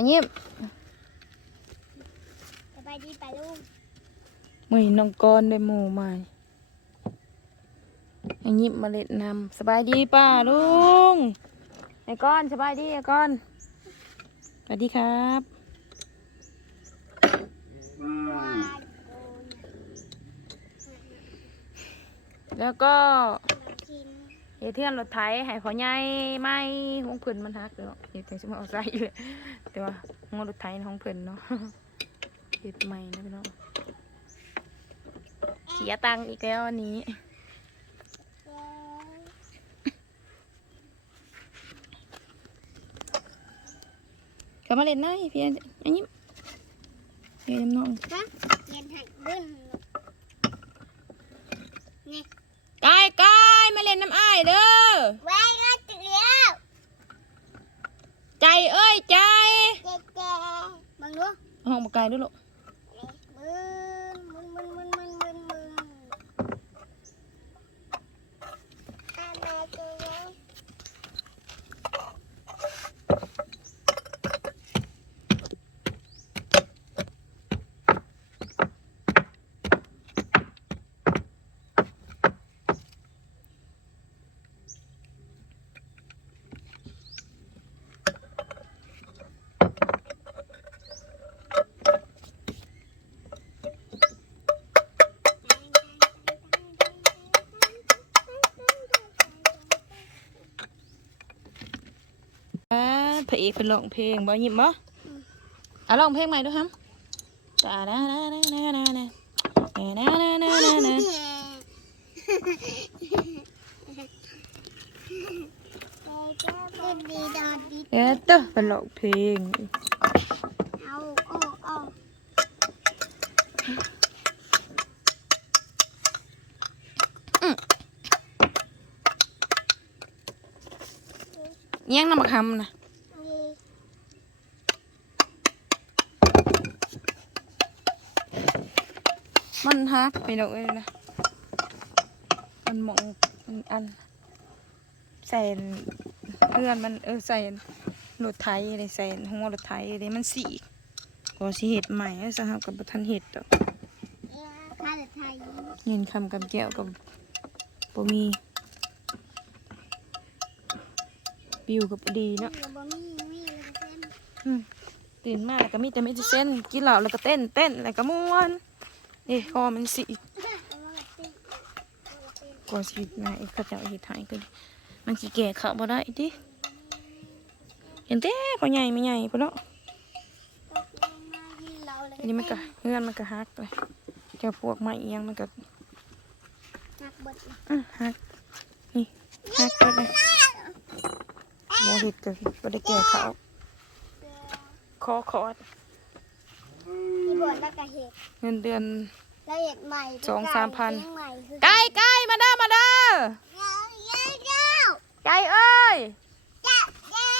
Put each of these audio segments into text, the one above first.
อันนี้สบายดีป่ะลุงมือน้องกรได้หมู่มาอันนี้มาเล่นนำสบายดีป้าลุงไอ้ก้อนสบายดีไอ้ก้อนสวัสดีครับวายโกนแล้วก็กิน เฮเทียนรถไถให้พ่อใหญ่ไม่ห้องเพิ่นมันฮักเลยเนาะเฮ็ดจังสิมาเอาใส่เลยแต่ว่าห้องรถไถในห้องเพิ่นเนาะเฮ็ดใหม่นะพี่น้องเสียตังค์อีกแล้วอันนี้กลับมาเล่นหน่อยพี่อันอันนี้เฮ้ยน้องฮะเย็นหักบึ้นนี่ กายกายมาเล่นน้ำอ้ายเด้อแวงก็ถึงแล้วใจเอ้ยใจเจ๊เจ๊มึงรู้ห้องบกายด้วยลูก บึ้นมึนมึนมึนมึนมึนมึนอาแม่เจ๊เจ๊ อ่าพระ เอกเป็นร้องเพลงบ่หยิบบ่อะร้องเพลงใหม่ด้วยครับตาดาดาดาดาดาดาดาดาดาดาดีดีดอดีเอ๊ะเต้อเป็นร้องเพลงเอาเอาเอายังนำมาคำนะ ฮักไปดอกเอ้ยนะมันมองมันอันใส่เพื่อนมันเออใส่รถไถอะไรใส่หัวรถไถอะไรมันสีก็สิเห็ดใหม่สหกับทันเห็ดดอกเงินคำกับแก้วกับบ่มีวิวกับดีเนาะตื่นมาแล้วก็มีแต่เมดิเซนกินเหล้าแล้วก็เต้นเต้นแล้วก็ม่วน นี่คอมันสีกกว่าสิมาอีกเขาเจ้าเฮ็ดให้ก็ดิมันสิแก่ข้าวบ่ได้ติเห็นแต่พอใหญ่ไม่ใหญ่พุ่นเนาะอันนี้มันก็เฮือนมันก็ฮักเลยเจ้าพวกไม้อีหยังมันก็นักบดอื้อฮักนี่ฮักไปเลยบ่เฮ็ดก็บ่ได้แก่ข้าวคอคอด ที่บดแล้วก็เห็ดเงินเดือน แล้วเห็ดใหม่สองสามพันใหม่คือไก่ไก่มาเด้อมาเด้อเจ้าเจ้าเจ้าไก่เอ้ยเจ้าเจ้า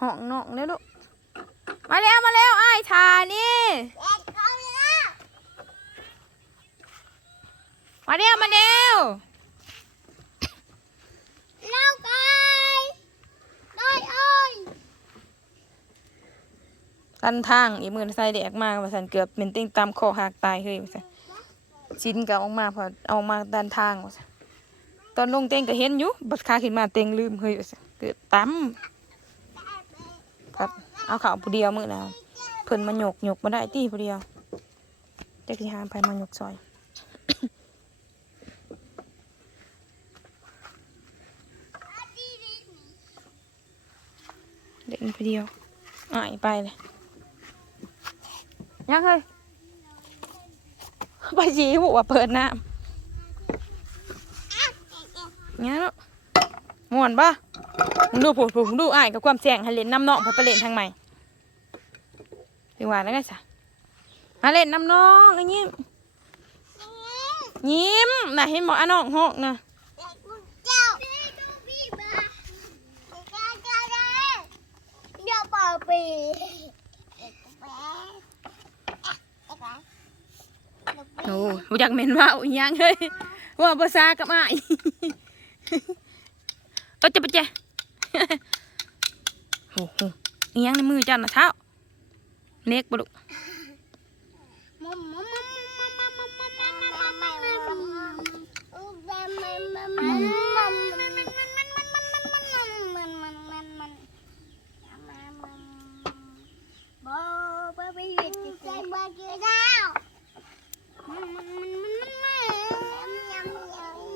ห้องน้องเลยลูกมาแล้วมาแล้วไอ้ายทานี่เอ็ดเขาแล้วมาเร็วมาเร็ว เล่าไก่ได้เอ้ย ตันทางอีมือใส่แดกมากว่าสันเกือบเป็นติ้งตามคอหักตายเฮ้ยว่าสันชิ้นก็ออกมาพอเอามาดันทางว่าสันตอนลงเต็งก็เห็นอยู่บัดขาขึ้นมาเต็งลืมเฮ้ยว่าสันเกือบตั้มครับเอาข่าวผู้เดียวมือแล้วเพิ่นมาหยกหยกมาได้ตีผู้เดียวเด็กที่หามไปมาหยกซอยเด็กผู้เดียวอ่ายไปเลย ยังเฮ้ยไปจีบุว่าเปิดน้ำยังเนาะม่วนปะดูผูผูมึงดูอ่ายกับความแสงให้เล่นน้ำนองพอไปเล่นทางใหม่ดีกว่าแล้วไงสะมาเล่นน้ำน้องไอ้ยิ้มยิ้มน่ะเห็นหมออะน้องหอกนะเจ้าพี่บ้าเจ้าเจ้าเจ้าเดี๋ยวเป่าปี โอ้โหอยากเหม็นว่าอีหยังเฮ้ยว่าภาษากับอ้ายเออจะไปเจ้โอ้โหอียงในมือจันนะเท้าเล็กบ่ลูก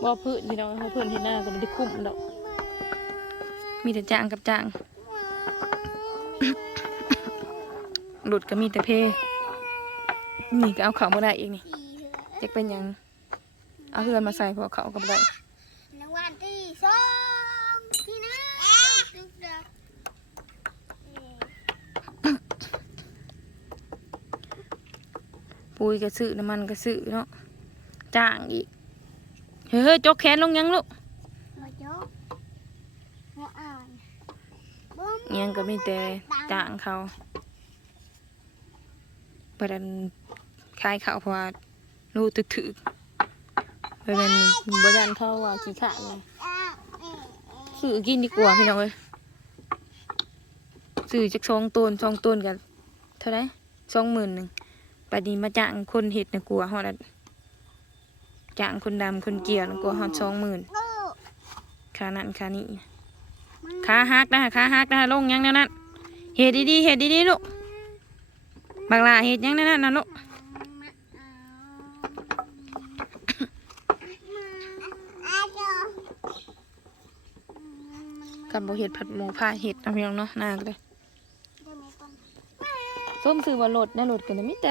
ยำบ่พื้นพี่น้องเขาพื้นที่หน้าก็ไม่ได้คุ้มดอก มีแต่จางกับจางหลุดก็มีแต่เพนี่ก็เอาเขาบ่ได้อีกนี่จะเป็นยังเอาเฮือนมาใส่พอเขาก็บ่ได้ในวันที่สองที่หนึ่งตึกดักปุ๋ยก็ซื้อน้ำมันก็ซื้อเนาะจ้างอีก เฮ้ยจกแขนลงยังลูกมาโจ๊กมาอ่านบุ้มเอียังก็มีแต่จ้างเขาประดันขายเขาวเพราะว่ารู้ตึกถือไปเป็นบริานเขาว่าขี้ขลาดไงอ่าเอ๊ะเอ๊ะซื้อกินดีกว่าพี่น้องเอ้ยซื้อจากสองต้นสองต้นกันเท่าไหรสองหมื่นหนึ่งปดีมาจ้างคนเห็ดนะกลัวหอดอะ จ้างคนดำคนเกี่ยวนะกลัวหอดสองหมื่นลูกค่านั้นค่านี้มันขาหักนะขาหักนะลงยังนั่นนั่นเฮ็ดดีๆเฮ็ดดีๆลูกบักลาเฮ็ดยังนั่นนั่นนะลูกกับโบเฮ็ดผัดหมูผ้าเฮ็ดนะพี่น้องเนาะนาก็เลยเดี๋ยวมีคนส้มซื้อบ่รถนะรถกันมีแต่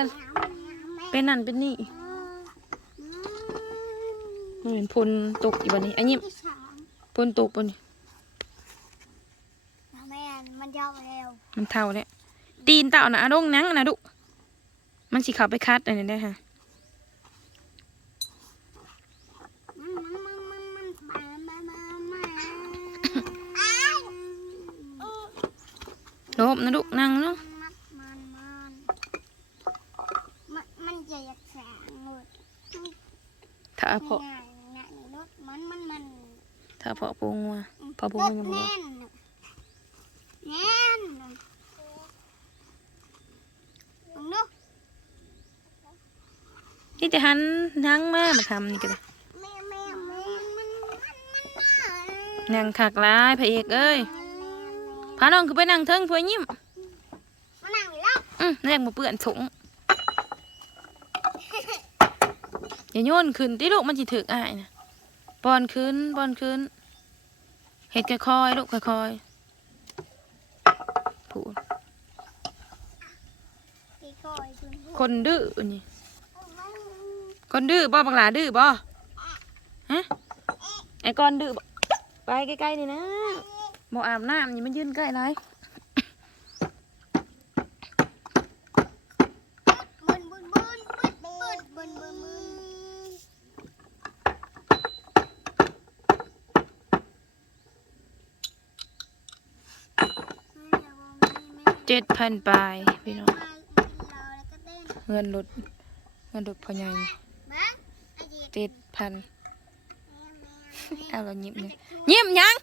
เป็นนั่นเป็นนี่ มันเป็นพลตกอยู่บัดนี้อันนี้ที่สามพลตกบ่นี่ทำไมอะมันยาวเร็วมันเท่าแล้วตีนเต่าน่ะอะดงนังนะดุมันสิเข้าไปคัดอันนี้ได้ค่ะมันมันมันมันมันมันมันมันมันอ้ายโลบนะดุนั่งเนาะมันมันมันมันมันจะอยากแสงหมดถ้าเพาะง่ายง่ายรถมันมันมัน ถ้า เพาะปูงัวพอบุ้งรให้ถมันบอกแน่นแน่นมึงดูนี่แต่หันนั่งมามาทำนี่ก็ได้แม่แม่แม่มันมันมันมันนั่งคักหลายพระเอกเอ้ยพาน้องคือไปนั่งเทิงเพื่อยิ้มมันนั่งอยู่แล้วอืมแรกมาเปื่อนสงอย่าโยนขึ้นที่ลูกมันสิถึกอ้ายนะบอนขึ้นบอนขึ้น เห็ดค่อยๆลูกค่อยๆผูคอยผู้คนดื้อนี่คนดื้อบ่บังหลาดื้อบ่ฮะไอ้กอนดื้อบ่ไปใกล้ๆนี่นะบ่อาบน้ำนี่มันยืนใกล้ไร จ็ดพันปลายพี่น้องเงินหลุดเงินหลุดพอใหญ่เจ็ดพันเอาเราเงียบเลยเงียบยัง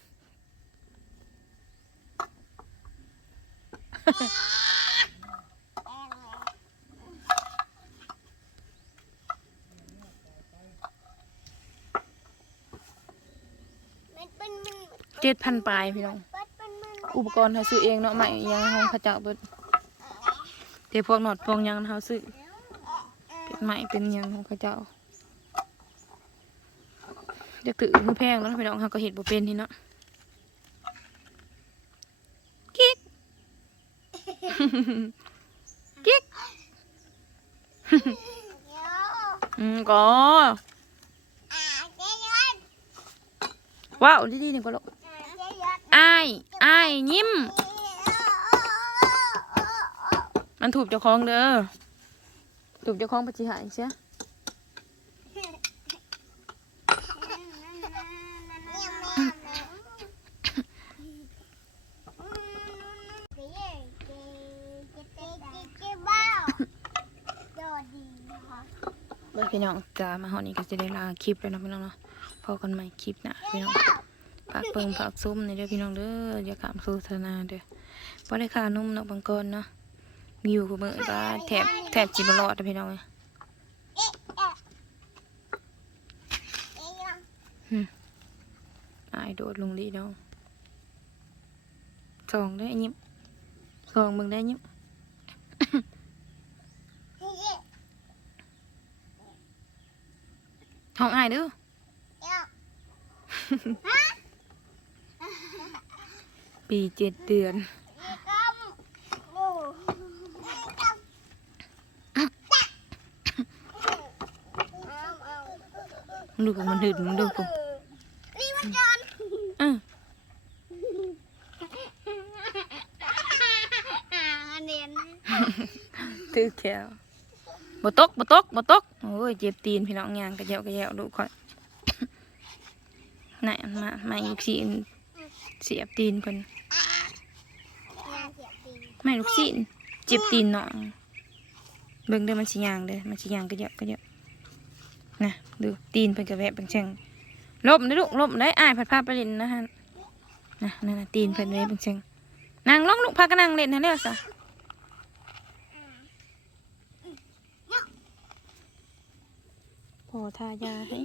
เจ็ดพันปลายพี่น้อง อุปกรณ์เขาซื้อเองเนาะใหม่ยังห้องเขาเจ้าเบิดเดี๋ยวพวกหนอดพวกหยังเขาซื้อเป็นใหม่เป็นหยังของเขาเจ้าจะถือมือแพงแล้วพี่น้องเขาก็เห็ดบ่เป็นนี่เนาะกิ๊กกิ๊กเดี๋ยวอืมก็อ่าเจ๊ยันว้าวดีๆนี่ก็ลูก อ่าเจ๊ยันอ้ายอ้ายยิ้ม มันถูกเจ้าของเด้อถูกเจ้าของปฏิหารย์เสียเบิดพี่น้องจะมาหอนี้ก็จะได้ลาคลิปแล้วเนาะพี่น้องเนาะพอกันใหม่คลิปหนะพี่น้อง ฝากเปิงฝากซุ้มในเด้อพี่น้องเด้ออย่าขามโฆษณาเด้อบ่ได้ค่านุ่มเนาะบางกอนเนาะมีอยู่กับมือก็แถบแถบจิบรอดอะพี่น้องเอ้ยอายโดดลงลีน้องสองได้ยิ้มสองมึงได้ยิ้มเอ๊ะห้องอายเด้อ ปีเจ็ดเดือนเอ๊ะกำโอ้เอ๊ะกำเอาเอามึงดูกับมันหืดมึงดูกูนี่มันจอนอะเนียนถือแขวบ่ตกบ่ตกบ่ตกโอ้ยเจ็บตีนพี่น้องยางกระเจาะกระเจาะดูค่อยน่ะมามาอีกสีเสียบตีนเพิ่นงานเสียบตี ไม่ลูกศิเจ็บตีนน้องเบิ่งเด้อมันสิยางเด้อมันสิยางกระเจาะกระเจาะนะดูตีนเพิ่นก็แวะเบิ่งเชิงลบนะลูกลบได้อายผัดผ้าไปเล่นนะฮะนะนั่นนะตีนเพิ่นแวะเบิ่งเชิงนั่งลงลูกพากันนั่งเล่นให้แล้วซะพอทายาให้